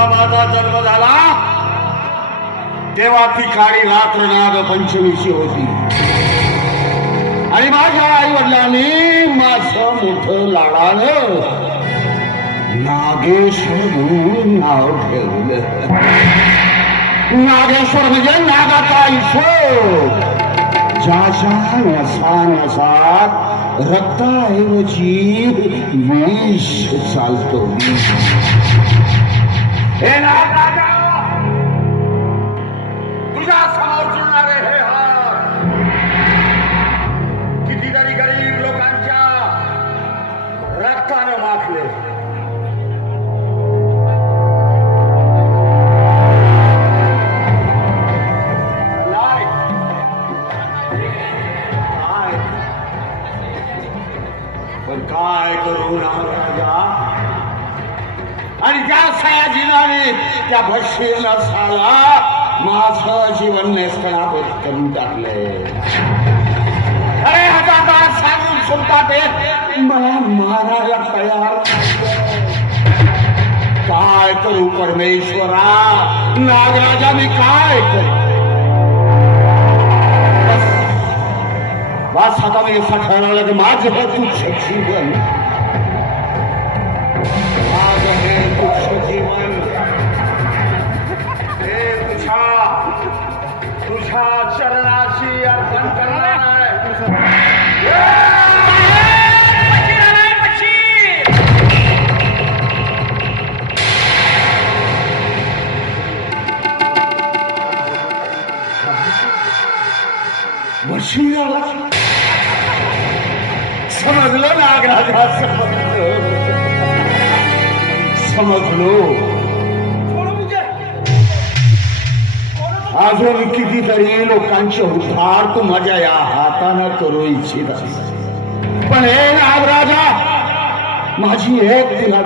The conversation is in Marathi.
जेव्हा माझा जन्म झाला तेव्हा ती काळी रात्र नाग पंचमीची होती आणि माझ्या आई वडिलांनी माझं मोठं लाडानं नागेश्वर म्हणून नाव ठेवलं. नागेश्वर म्हणजे नागाचा ईश्वर, ज्याच्या नसा नसात रक्ताऐवजी विष चालतो. हे नागराजा, तुझ्या समोर जुळणारे हे हात कितीतरी गरीब लोकांच्या रक्ताने माखले. पण काय करू नागराजा, आणि त्या सयाजीने त्या भस्मी नसाला माझं जीवन नेस्तनाबूत करून टाकले. अरे हातात सांगून सुद्धा ते मला मारायला तयार. काय करू परमेश्वरा, नागराजा मी काय करू. बस आता मी असं ठरवलं की माझं हे तुझं जीवन, माझं हे तुझं जीवन हे तुझ्या चरणाशी अर्पण करणार आहे. वशिला समजलं नागराजा, समजलो. अजून कितीतरी लोकांचे उद्धार तू माझ्या या हातानं करू इच्छित, पण हे नागराजा माझी एक तुला